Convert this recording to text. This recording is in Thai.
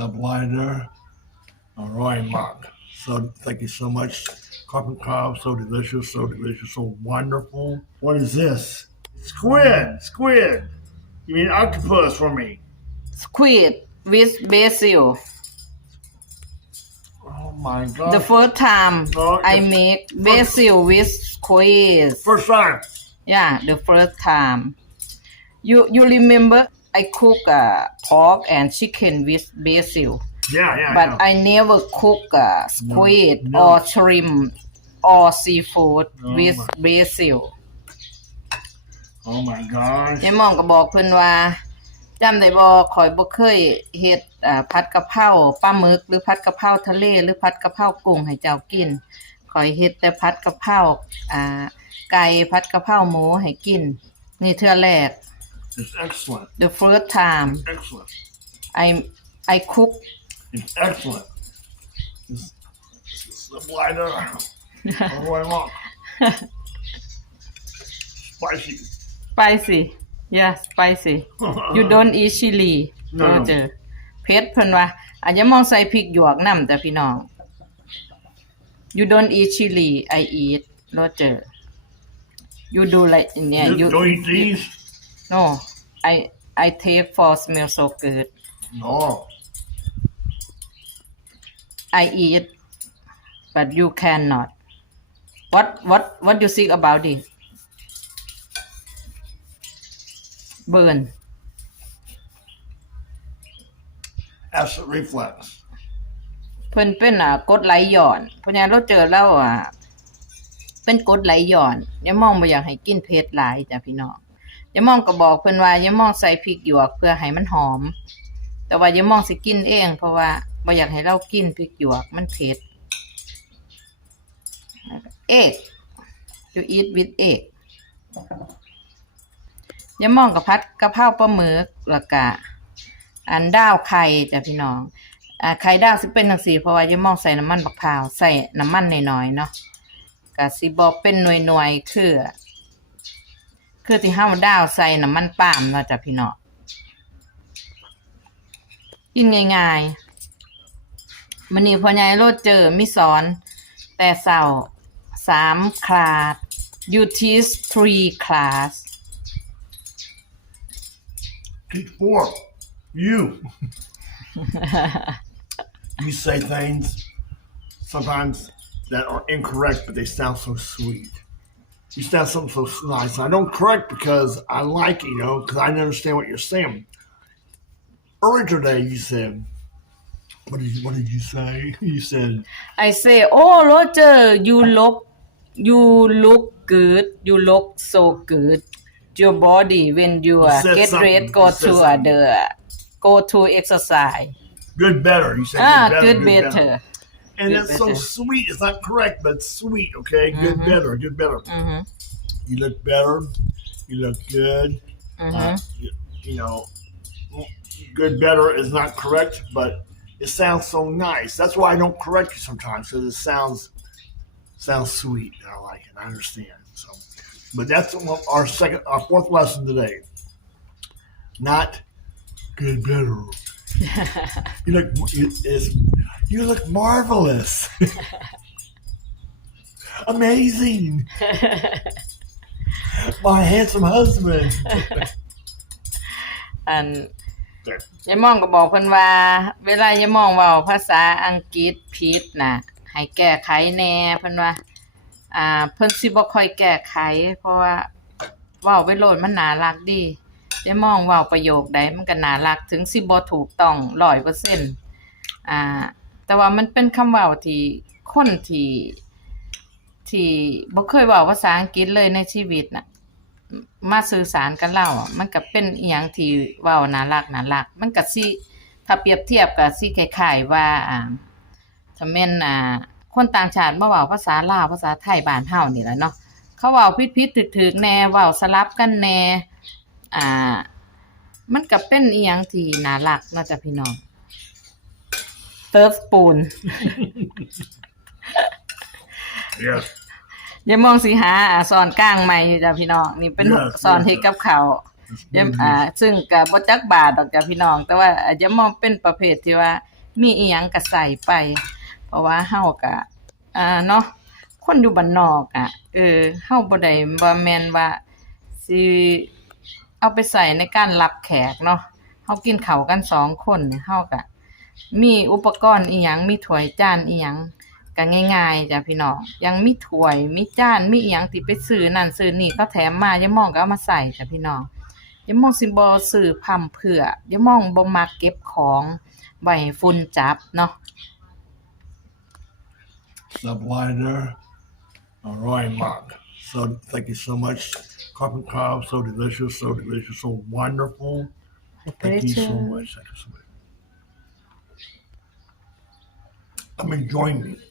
All right, Mark. So thank you so much. Carpet cob, so delicious, so delicious, so wonderful. What is this? Squid, squid. You mean octopus for me? squid with basil Oh my god. the first time Oh, I make basil with squid First time. yeah the first time you you remember I cook uh, pork and chicken with basil Yeah, yeah. but yeah. I never cook uh, squid No, no. or shrimp or seafood Oh with my. basil oh my gosh. ยายหมองก็บอกเพิ่นว่าจำได้บ่ข่อยบ่เคยเฮ็ดอ่าผัดกะเพราปลาหมึกหรือผัดกะเพราทะเลหรือผัดกะเพรากุ้งให้เจ้ากินข่อยเฮ็ดแต่ผัดกะเพราอ่าไก่ผัดกะเพราหมูให้กิน นี่เทื่อแรก It's excellent. the first time Excellent. I I cook It's excellent. This, this is the blinder. All right, Mark. Spicy. spicy yeah spicy you don't eat chili No, no. เจอเผ็ดเพิ่นว่าอาจจะมองใส่พริกหยวกนำแต่พี่น้อง you don't eat chili I eat โรเจอ you do like เนี่ย You you don't eat these? no I I take for smell so good No. I eat but you cannot what what what you think about it burn Acid reflux. เพิ่นเป็นอ่ากรดไหลย้อนเพราะฉะนั้นเราเจอแล้วอะเป็นกรดไหลย้อนอย่ามองบ่อยากให้กินเผ็ดหลายจ้ะพี่น้องอ ย่ามองก็บอกเพิ่นว่าย่ามองใส่พริกหยวกเพื่อให้มันหอม แต่ว่าย่ามองสิกินเอง เพราะว่าบ่อยากให้เรากินพริกหยวกมันเผ็ดเอก you eat with egg อย่ามองกับพัดกระเพราปลาหมึกล้วก็อันดาวไข่จ้ะพี่น้องอ่าไข่ดาวสิเป็นจังซี่เพราะว่าย่ามองใส่น้ำมันบักพร้าวใส่น้ำมันน้อยๆเนาะก็สิบ่เป็นหน่วยๆคือ คือที่ห้าดาวใส่น้ำมันปาล์มเนาจ้ะพี่เนาะกินง่ายๆมันนี่พ่อใหญ่โลดเจอมิสอน แต่เสาสามคลาสยูทีสทรีคลาส Teach more. You. you say things sometimes that are incorrect, but they sound so sweet. You sound something so nice. I don't correct because I like it, you know, because I understand what you're saying. Earlier today, you said, "What did you, What did you say?" You said, I say, "Oh, Roger, you look, you look good. You look so good. Your body when you uh, said get something. ready, go to uh, the go to exercise. "Good, better." You said, Ah, "Good, good better." better. And Good it's so sweet. It's not correct, but sweet. Okay, good, Mhm. better, good, better. Mhm. You look better. You look good. Mhm. Uh, you, you know, good, better is not correct, but it sounds so nice. That's why I don't correct you sometimes because it sounds sounds sweet. and I like it. I understand. So, but that's our second, our fourth lesson today. Not good, better. You look, you, is you look marvelous, amazing, my handsome husband. อันยายมองก็บอกเพิ่นว่า เวลายายมองเว้าภาษาอังกฤษผิดน่ะ ให้แก้ไขแหน่เพิ่นว่า อ่า เพิ่นสิบ่ค่อยแก้ไข เพราะว่าเว้าไปโลดมันน่ารักดี ยายมองว้าประโยคใดมันก็น่ารักถึงสิบ่ถูกต้อง100%อ่า แต่ว่ามันเป็นคำเว้าที่คนที่ที่บ่เคยเว้าภาษาอังกฤษเลยในชีวิตน่ะ มาสื่อสารกับเราอะมันก็เป็นอีหยังที่เว้าน่ารักน่ารัก มันก็สิถ้าเปรียบเทียบก็สิคล้ายๆว่าอ่าถ้าแม่นอ่า คนต่างชาติมาเว้าภาษาลาวภาษาไทยบ้านเฮานี่แหละเนาะเขาเว้าผิดๆถูกๆแน่เว้าสลับกันแน่ อ่า มันก็เป็นอีหยังที่น่ารักเนาะจ้ะพี่น้องเติร์ฟสปูน Yes. อย่ามองสิหาอ่าสอนกลางใหม่อยู่จ้ะพี่น้อง นี่เป็น Yes, สอน yes. เฮ็ดกับข้าว Just ยำ boobies. อ่าซึ่งก็บ่จักบาทดอกจ้ะพี่น้อง แต่ว่าอะยำมองเป็นประเภทที่ว่า มีอีหยังก็ใส่ไป เพราะว่าเฮาก็อ่าเนาะคนอยู่บ้านนอกอะ เออเฮาบ่ได้บ่แม่นว่าสิ เอาไปใส่ในการรับแขกเนาะเฮากินเขากันสองคนเนี่าก็มีอุปกรณ์อีหยังมีถ้วยจานอีหยังก็ง่ายๆจ้ะพี่น้องยังมีถ้วยมีจานมีอีหยังที่ไปซื้อนั่นซื้อนี่ก็แถมมาย่ามองก็เอามาใส่จ้ะพี่น้องย่ามองสิบ่ซื้อพร่ำเพรื่อย่ามองบ่มักเก็บของไว้ให้ฝุ่นจับเนาะ Stop lying there. All right, Mark. So thank you so much. Carpet cob, so delicious, so delicious, so wonderful. Thank you so much. Thank you so much. I'm enjoying these.